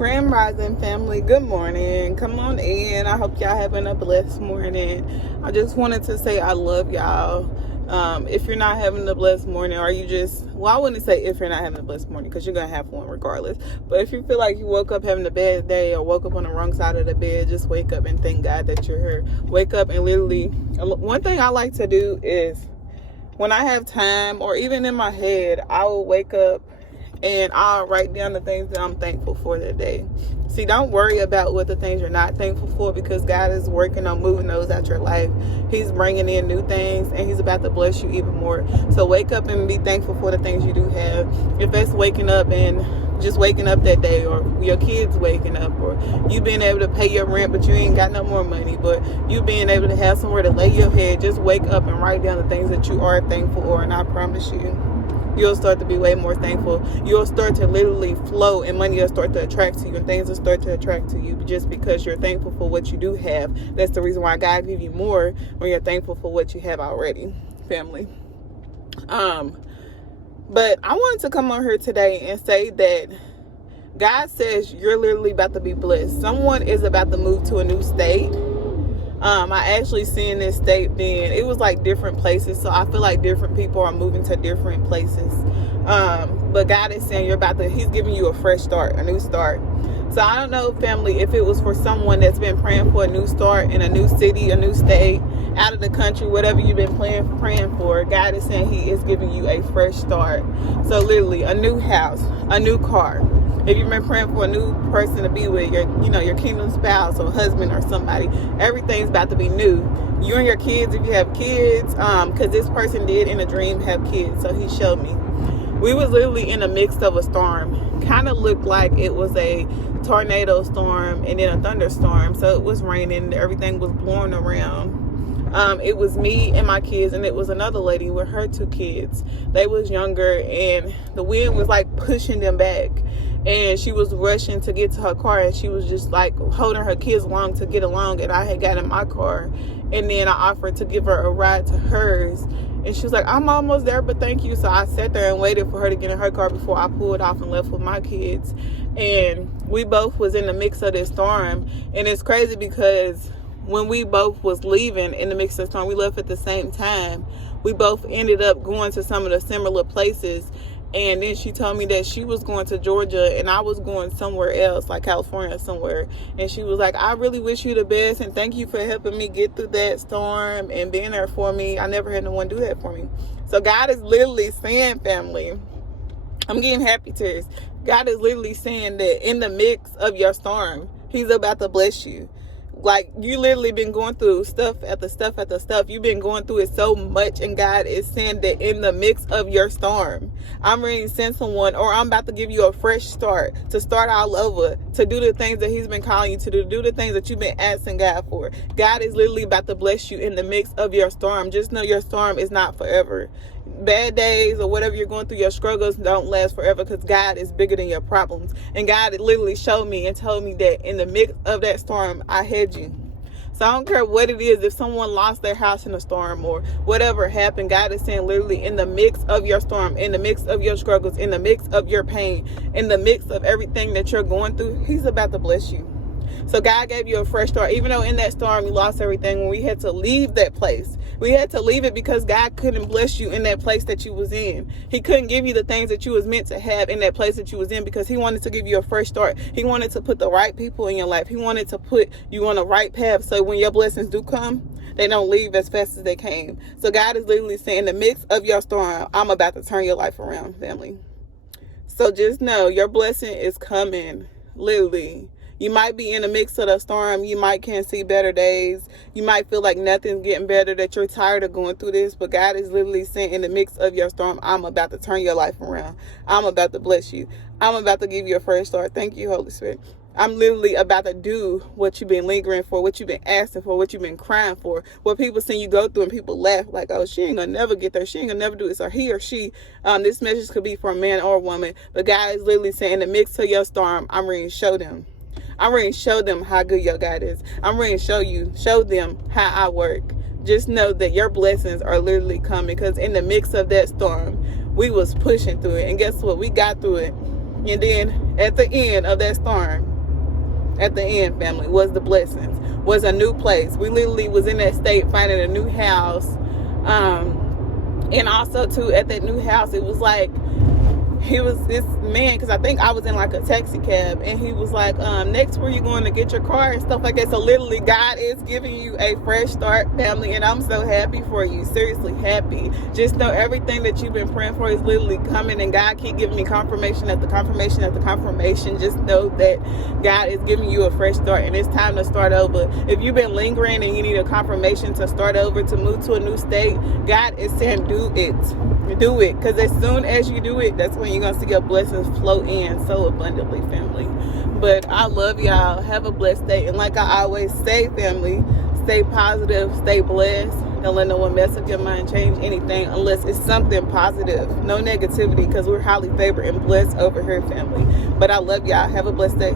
Grand Rising family, good morning. Come on in. I hope y'all having a blessed morning. I just wanted to say I love y'all. If you're not having a blessed morning, or you just, well, I wouldn't say if you're not having a blessed morning, because you're going to have one regardless. But if you feel like you woke up having a bad day or woke up on the wrong side of the bed, just wake up and thank God that you're here. Wake up and literally, one thing I like to do is when I have time, or even in my head, I will wake up and I'll write down the things that I'm thankful for that day. See, don't worry about what the things you're not thankful for, because God is working on moving those out your life. He's bringing in new things, and He's about to bless you even more. So wake up and be thankful for the things you do have. If that's waking up and just waking up that day, or your kids waking up, or you being able to pay your rent but you ain't got no more money, but you being able to have somewhere to lay your head, just wake up and write down the things that you are thankful for, and I promise you'll start to be way more thankful. You'll start to literally flow, and money will start to attract to you, and things will start to attract to you just because you're thankful for what you do have. That's the reason why God gives you more, when you're thankful for what you have already, family. But I wanted to come on here today and say that God says you're literally about to be blessed. Someone is about to move to a new state. I actually seen this state being, it was like different places, so I feel like different people are moving to different places. But God is saying He's giving you a fresh start, a new start. So I don't know, family, if it was for someone that's been praying for a new start in a new city, a new state, out of the country, whatever you've been praying for, God is saying He is giving you a fresh start. So literally, a new house, a new car. If you've been praying for a new person to be with, your kingdom spouse or husband or somebody, everything's about to be new. You and your kids, if you have kids, because this person did in a dream have kids, so he showed me. We was literally in the midst of a storm. Kind of looked like it was a tornado storm and then a thunderstorm. So it was raining, everything was blowing around. It was me and my kids, and it was another lady with her 2 kids. They was younger, and the wind was like pushing them back. And she was rushing to get to her car, and she was just like holding her kids along to get along. And I had got in my car, and then I offered to give her a ride to hers. And she was like, I'm almost there, but thank you. So I sat there and waited for her to get in her car before I pulled off and left with my kids. And we both was in the mix of this storm. And it's crazy because when we both was leaving in the mix of the storm, we left at the same time. We both ended up going to some of the similar places. And then she told me that she was going to Georgia and I was going somewhere else, like California somewhere. And she was like, I really wish you the best, and thank you for helping me get through that storm and being there for me. I never had no one do that for me. So God is literally saying, family, I'm getting happy tears. God is literally saying that in the mix of your storm, He's about to bless you. Like, you literally been going through stuff after stuff after stuff. You've been going through it so much, and God is saying that in the mix of your storm, I'm ready to send someone, or I'm about to give you a fresh start, to start all over, to do the things that He's been calling you to do the things that you've been asking God for. God is literally about to bless you in the mix of your storm. Just know your storm is not forever. Bad days or whatever you're going through, your struggles don't last forever, because God is bigger than your problems. And God literally showed me and told me that in the mix of that storm, I had you. So I don't care what it is. If someone lost their house in a storm or whatever happened, God is saying literally in the mix of your storm, in the mix of your struggles, in the mix of your pain, in the mix of everything that you're going through, He's about to bless you. So God gave you a fresh start. Even though in that storm you lost everything, when we had to leave that place, we had to leave it because God couldn't bless you in that place that you was in. He couldn't give you the things that you was meant to have in that place that you was in, because He wanted to give you a fresh start. He wanted to put the right people in your life. He wanted to put you on the right path, so when your blessings do come, they don't leave as fast as they came. So God is literally saying, in the mix of your storm, I'm about to turn your life around, family. So just know your blessing is coming, literally. You might be in the mix of the storm. You might can't see better days. You might feel like nothing's getting better, that you're tired of going through this. But God is literally saying, in the mix of your storm, I'm about to turn your life around. I'm about to bless you. I'm about to give you a fresh start. Thank you, Holy Spirit. I'm literally about to do what you've been lingering for, what you've been asking for, what you've been crying for, what people see you go through and people laugh like, oh, she ain't gonna never get there. She ain't gonna never do this. Or he or she, this message could be for a man or a woman. But God is literally saying, in the mix of your storm, I'm ready to show them. I'm ready to show them how good your God is. I'm ready to show them how I work. Just know that your blessings are literally coming, because in the mix of that storm, we was pushing through it. And guess what? We got through it. And then at the end of that storm, at the end, family, was the blessings, was a new place. We literally was in that state finding a new house. And also too, at that new house, it was like, he was this man, because I think I was in like a taxi cab, and he was like, next, where you going to get your car and stuff like that. So literally, God is giving you a fresh start, family, and I'm so happy for you. Seriously happy. Just know everything that you've been praying for is literally coming, and God keep giving me confirmation after confirmation after confirmation. Just know that God is giving you a fresh start, and it's time to start over. If you've been lingering and you need a confirmation to start over, to move to a new state, God is saying do it. Do it, because as soon as you do it, that's when you're gonna see your blessings flow in so abundantly, family. But I love y'all. Have a blessed day, and like I always say, family, stay positive, stay blessed. Don't let no one mess up your mind, change anything unless it's something positive. No negativity, because we're highly favored and blessed over here, family. But I love y'all. Have a blessed day.